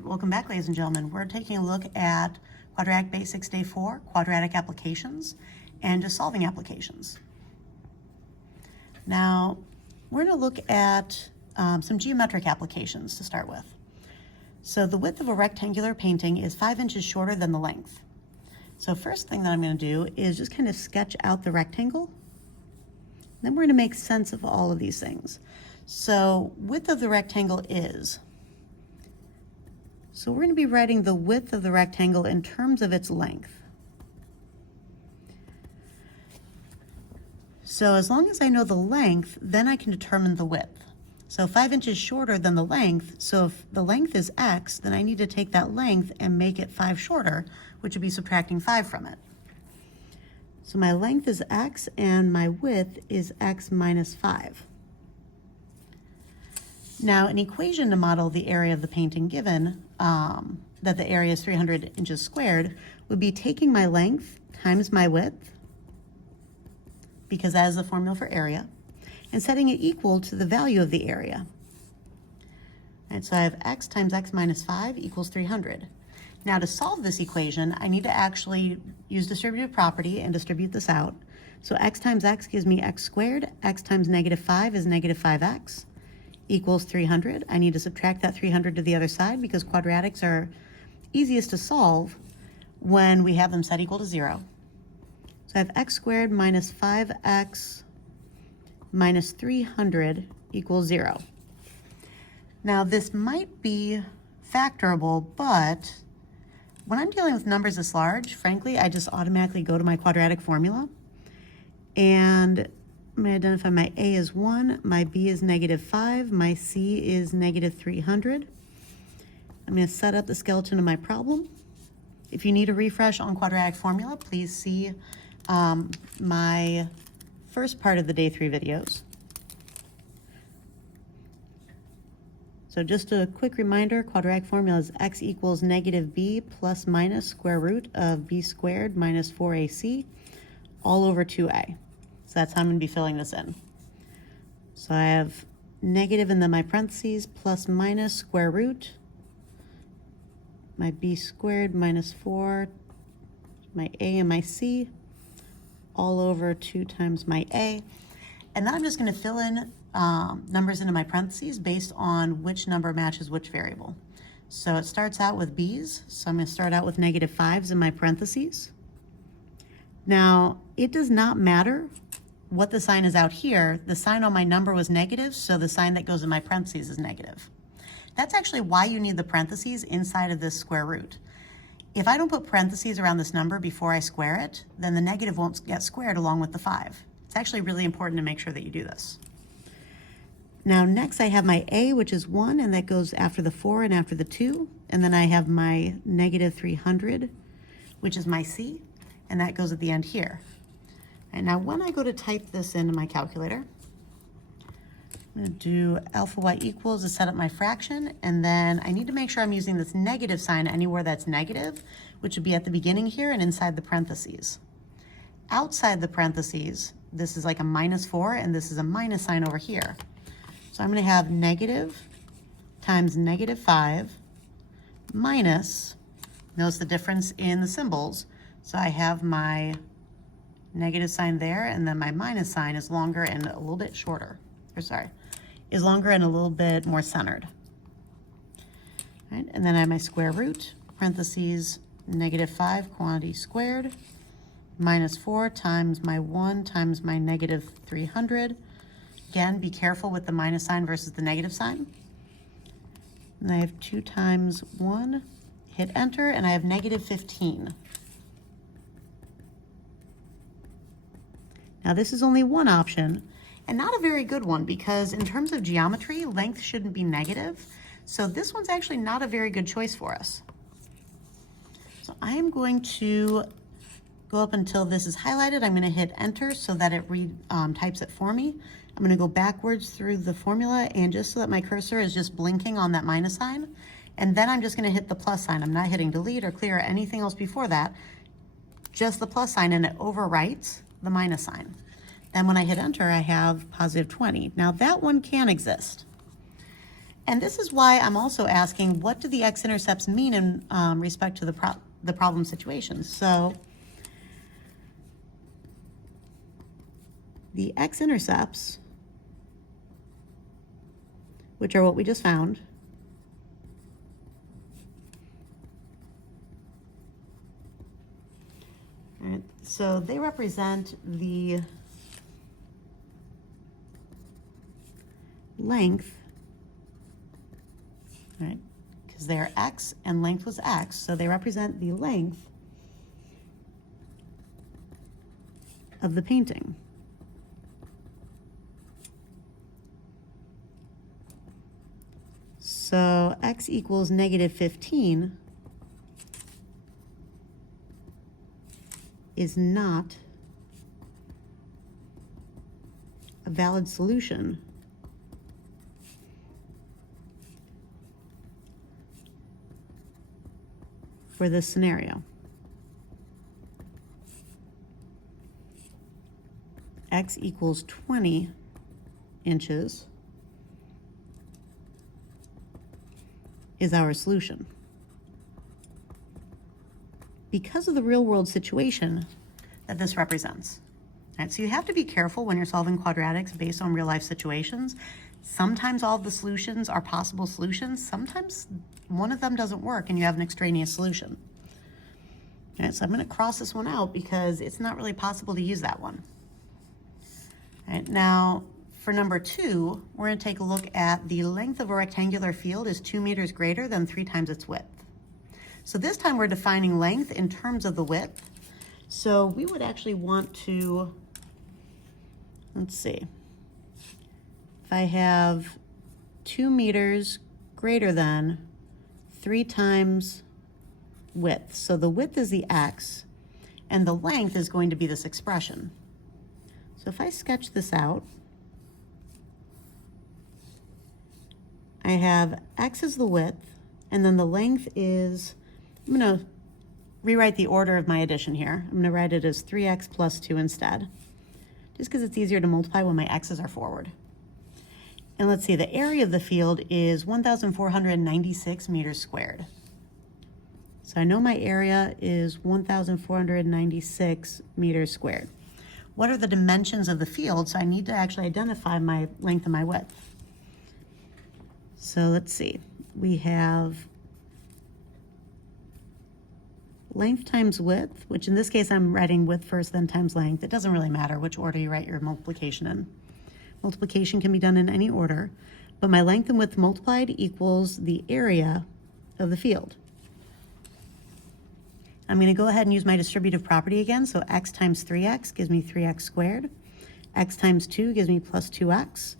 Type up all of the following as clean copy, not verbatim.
right, welcome back, ladies and gentlemen. We're taking a look at Quadratic Basics Day 4, Quadratic Applications, and just solving applications. Now, we're going to look at some geometric applications to start with. So the width of a rectangular painting is 5 inches shorter than the length. So first thing that I'm going to do is just kind of sketch out the rectangle. Then we're going to make sense of all of these things. So width of the rectangle is, so we're going to be writing the width of the rectangle in terms of its length. So as long as I know the length, then I can determine the width. So 5 inches shorter than the length, so if the length is x, then I need to take that length and make it 5 shorter, which would be subtracting 5 from it. So my length is x and my width is x minus 5. Now, an equation to model the area of the painting given, that the area is 300 inches squared, would be taking my length times my width, because that is the formula for area, and setting it equal to the value of the area. And so I have x times x minus 5 equals 300. Now to solve this equation, I need to actually use distributive property and distribute this out. So x times x gives me x squared, x times negative 5 is negative 5x, equals 300. I need to subtract that 300 to the other side because quadratics are easiest to solve when we have them set equal to 0. So I have x squared minus 5x minus 300 equals 0. Now this might be factorable, but when I'm dealing with numbers this large, frankly, I just automatically go to my quadratic formula. And I'm going to identify my a is 1, my b is negative 5, my c is negative 300. I'm going to set up the skeleton of my problem. If you need a refresh on quadratic formula, please see my first part of the day 3 videos. So just a quick reminder, quadratic formula is x equals negative b plus minus square root of b squared minus 4ac all over 2a. So that's how I'm going to be filling this in. So I have negative and then my parentheses plus minus square root, my b squared minus 4, my a and my c, all over 2 times my a. And then I'm just going to fill in numbers into my parentheses based on which number matches which variable. So it starts out with b's, so I'm going to start out with negative 5s in my parentheses. Now, it does not matter what the sign is out here. The sign on my number was negative, so the sign that goes in my parentheses is negative. That's actually why you need the parentheses inside of this square root. If I don't put parentheses around this number before I square it, then the negative won't get squared along with the 5. It's actually really important to make sure that you do this. Now next I have my a, which is 1, and that goes after the 4 and after the 2. And then I have my negative 300, which is my c, and that goes at the end here. And now when I go to type this into my calculator, I'm going to do alpha y equals to set up my fraction, and then I need to make sure I'm using this negative sign anywhere that's negative, which would be at the beginning here and inside the parentheses. Outside the parentheses, this is like a minus 4, and this is a minus sign over here. So I'm going to have negative times negative 5 minus, notice the difference in the symbols, so I have my negative sign there, and then my minus sign is longer and a little bit shorter, or sorry, is longer and a little bit more centered. All right, and then I have my square root, parentheses, negative 5 quantity squared, minus 4 times my 1 times my negative 300. Again, be careful with the minus sign versus the negative sign. And I have 2 times 1, hit enter, and I have negative 15. Now this is only one option, and not a very good one, because in terms of geometry, length shouldn't be negative. So this one's actually not a very good choice for us. So I am going to go up until this is highlighted. I'm going to hit enter so that it types it for me. I'm going to go backwards through the formula, and just so that my cursor is just blinking on that minus sign, and then I'm just going to hit the plus sign. I'm not hitting delete or clear or anything else before that, just the plus sign, and it overwrites the minus sign. Then when I hit enter, I have positive 20. Now that one can exist. And this is why I'm also asking, what do the x-intercepts mean in respect to the problem situation? So the x-intercepts, which are what we just found, right, so they represent the length, right, because they are x and length was x, so they represent the length of the painting. So x equals -15 is not a valid solution for this scenario. X equals 20 inches is our solution. Because of the real world situation that this represents. Right, so you have to be careful when you're solving quadratics based on real life situations. Sometimes all of the solutions are possible solutions. Sometimes one of them doesn't work and you have an extraneous solution. All right, so I'm going to cross this one out because it's not really possible to use that one. All right, now, for number 2, we're going to take a look at the length of a rectangular field is 2 meters greater than 3 times its width. So this time we're defining length in terms of the width. So we would actually want to, let's see, if I have 2 meters greater than 3 times width. So the width is the x, and the length is going to be this expression. So if I sketch this out, I have x is the width, and then the length is, I'm going to rewrite the order of my addition here. I'm going to write it as 3x plus 2 instead, just because it's easier to multiply when my x's are forward. And let's see, the area of the field is 1,496 meters squared. So I know my area is 1,496 meters squared. What are the dimensions of the field? So I need to actually identify my length and my width. So let's see, we have length times width, which in this case I'm writing width first, then times length. It doesn't really matter which order you write your multiplication in. Multiplication can be done in any order, but my length and width multiplied equals the area of the field. I'm going to go ahead and use my distributive property again. So x times 3x gives me 3x squared. X times 2 gives me plus 2x.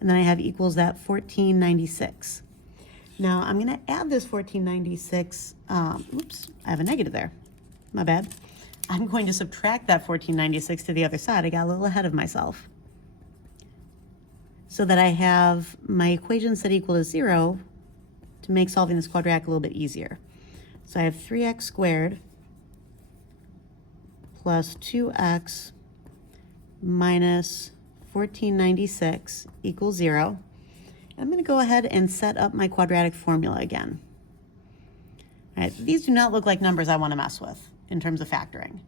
And then I have equals that 1496. Now I'm going to add this 1496. Oops, I have a negative there. My bad. I'm going to subtract that 1496 to the other side. I got a little ahead of myself. So that I have my equation set equal to 0 to make solving this quadratic a little bit easier. So I have 3x squared plus 2x minus 1496 equals 0. I'm going to go ahead and set up my quadratic formula again. All right, these do not look like numbers I want to mess with in terms of factoring.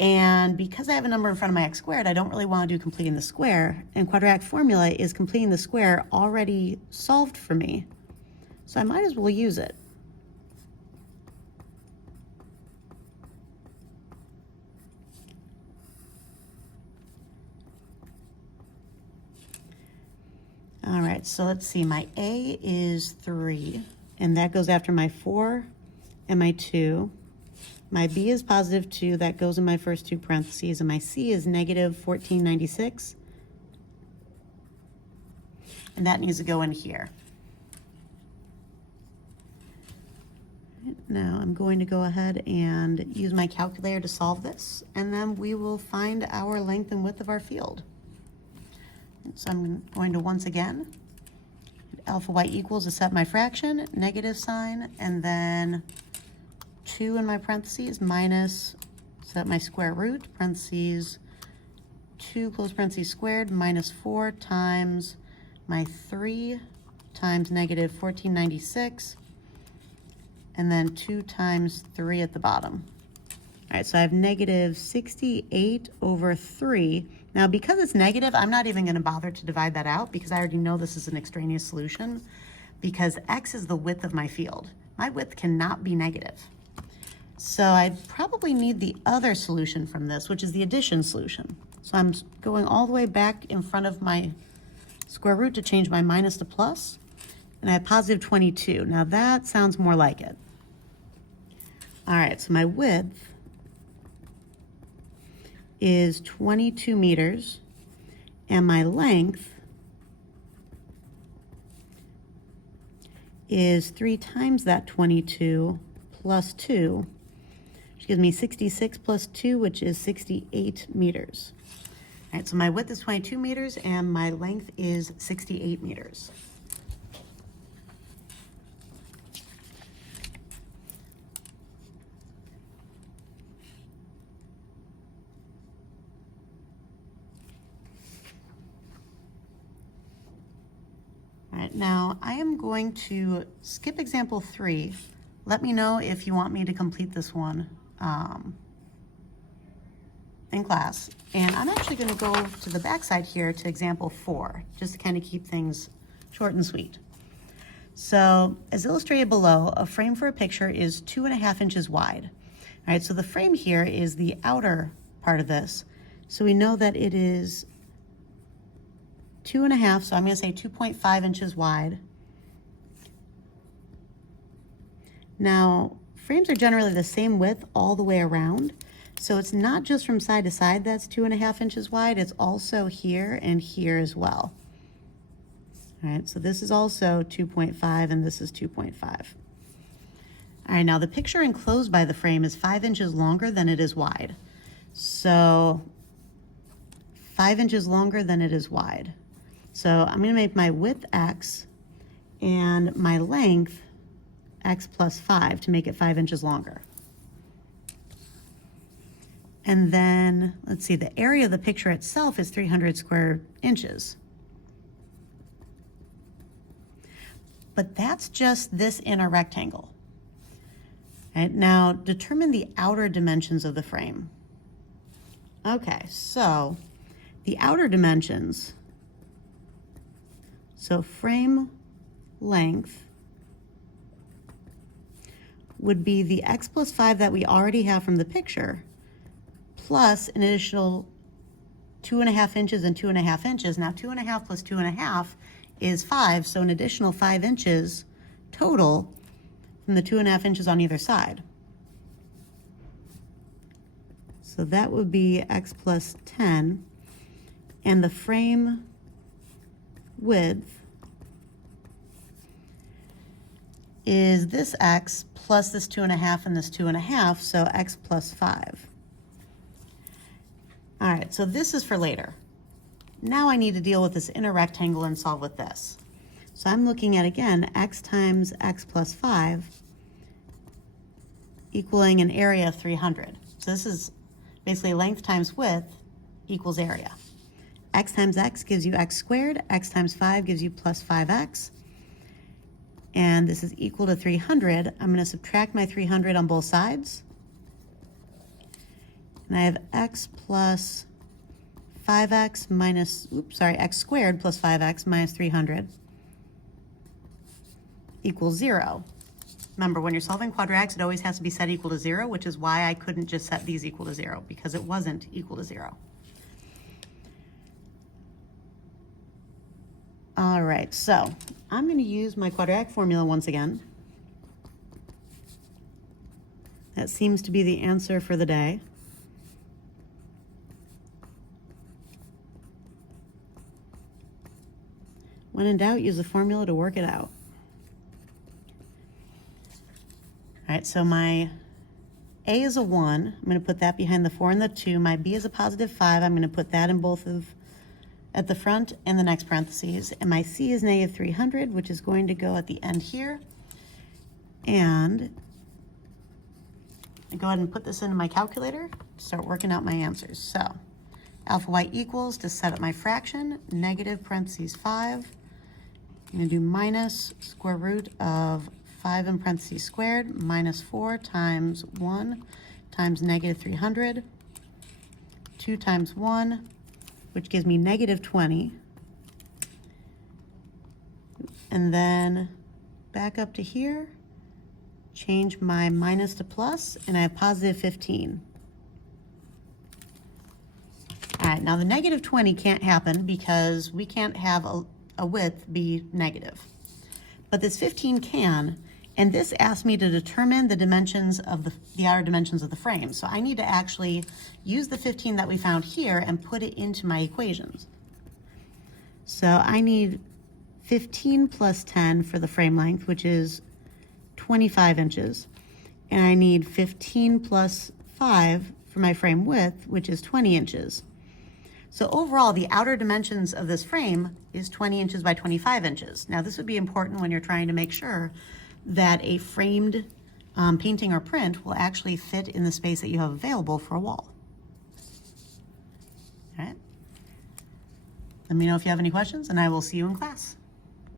And because I have a number in front of my x squared, I don't really want to do completing the square. And quadratic formula is completing the square already solved for me. So I might as well use it. All right, so let's see, my A is 3, and that goes after my 4 and my 2. My B is positive 2, that goes in my first 2 parentheses, and my C is negative 1496, and that needs to go in here. Now I'm going to go ahead and use my calculator to solve this, and then we will find our length and width of our field. So I'm going to once again, alpha y equals to set my fraction, negative sign, and then 2 in my parentheses minus, set my square root, parentheses, 2 close parentheses squared minus 4 times my 3 times negative 1496, and then 2 times 3 at the bottom. All right, so I have negative 68 over 3. Now, because it's negative, I'm not even going to bother to divide that out because I already know this is an extraneous solution because x is the width of my field. My width cannot be negative. So I'd probably need the other solution from this, which is the addition solution. So I'm going all the way back in front of my square root to change my minus to plus, and I have positive 22. Now that sounds more like it. All right, so my width is 22 meters, and my length is 3 times that 22 plus 2, which gives me 66 plus 2, which is 68 meters. All right, so my width is 22 meters, and my length is 68 meters. All right, now I am going to skip example 3. Let me know if you want me to complete this one in class. And I'm actually going to go to the back side here to example 4, just to kind of keep things short and sweet. So as illustrated below, a frame for a picture is 2.5 inches wide. All right, so the frame here is the outer part of this. So we know that it is 2.5, so I'm going to say 2.5 inches wide. Now, frames are generally the same width all the way around, so it's not just from side to side that's 2.5 inches wide, it's also here and here as well. All right, so this is also 2.5 and this is 2.5. All right, now the picture enclosed by the frame is 5 inches longer than it is wide. So 5 inches longer than it is wide. So I'm going to make my width x and my length x plus 5 to make it 5 inches longer. And then, let's see, the area of the picture itself is 300 square inches. But that's just this inner rectangle. All right, now determine the outer dimensions of the frame. Okay, so the outer dimensions, so frame length would be the x plus 5 that we already have from the picture, plus an additional 2.5 inches and 2.5 inches. Now 2.5 plus 2.5 is 5, so an additional 5 inches total from the 2.5 inches on either side. So that would be x plus 10, and the frame width is this x plus this 2.5 and this 2.5, so x plus 5. All right, so this is for later. Now I need to deal with this inner rectangle and solve with this. So I'm looking at, again, x times x plus 5 equaling an area of 300. So this is basically length times width equals area. X times x gives you x squared, x times 5 gives you plus 5x, and this is equal to 300. I'm going to subtract my 300 on both sides, and I have x plus 5x minus, x squared plus 5x minus 300 equals 0. Remember, when you're solving quadratics, it always has to be set equal to 0, which is why I couldn't just set these equal to 0, because it wasn't equal to 0. All right, so I'm going to use my quadratic formula once again. That seems to be the answer for the day. When in doubt, use the formula to work it out. All right, so my A is a 1. I'm going to put that behind the 4 and the 2. My B is a positive 5. I'm going to put that in both of at the front and the next parentheses. And my C is negative 300, which is going to go at the end here. And I go ahead and put this into my calculator, start working out my answers. So alpha y equals, to set up my fraction, negative parentheses 5 I'm going to do minus square root of 5 in parentheses squared minus 4 times 1 times negative 300, 2 times 1, which gives me negative 20. And then back up to here, change my minus to plus, and I have positive 15. All right, now the negative 20 can't happen because we can't have a width be negative. But this 15 can, and this asks me to determine the dimensions of the outer dimensions of the frame. So I need to actually use the 15 that we found here and put it into my equations. So I need 15 plus 10 for the frame length, which is 25 inches. And I need 15 plus 5 for my frame width, which is 20 inches. So overall, the outer dimensions of this frame is 20 inches by 25 inches. Now, this would be important when you're trying to make sure that a framed painting or print will actually fit in the space that you have available for a wall. All right. Let me know if you have any questions, and I will see you in class.